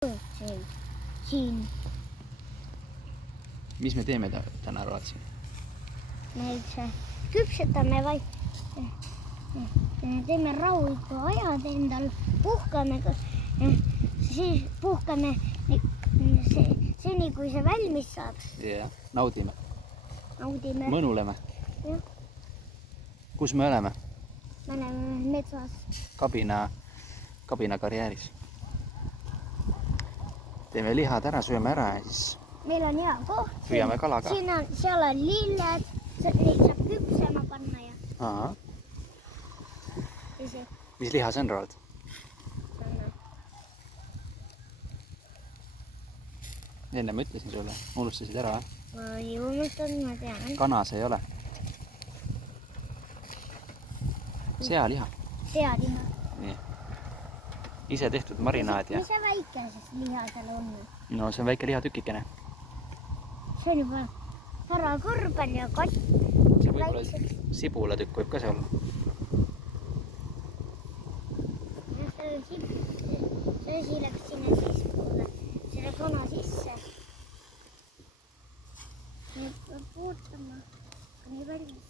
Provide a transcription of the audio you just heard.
Siin. Mis me teeme täna arvad siin? Me üldse küpsetame vaid. Teeme rahuliku ajad endal. Puhkame. Siis puhkame seni, kui see valmis saab. Jah, naudime. Naudime. Mõnuleme. Jah. Kus me oleme? Me oleme metsas. Kabina karjääris. Teeme lihad ära, sööme ära ja siis Meil on hea koht. püüame kala ka. Seal on lilled. Neid saab küpsema panna ja... Aha. See... Mis liha see on, Roald? Enne ma ütlesin sulle, unustasid ära. Ma ei unustanud, ma tean. Kana see ei ole. Sealiha. Sealiha. Nii. Ise tehtud marinaad ja... Mis see väikesest liha seal on? No see on väike lihatükikene. See on juba parakorban ja kott. See võib-olla sibulatükk võib ka see olla. See asi läks sinna sispoole, selle kana sisse. Nüüd peab puutama, aga nii valmis.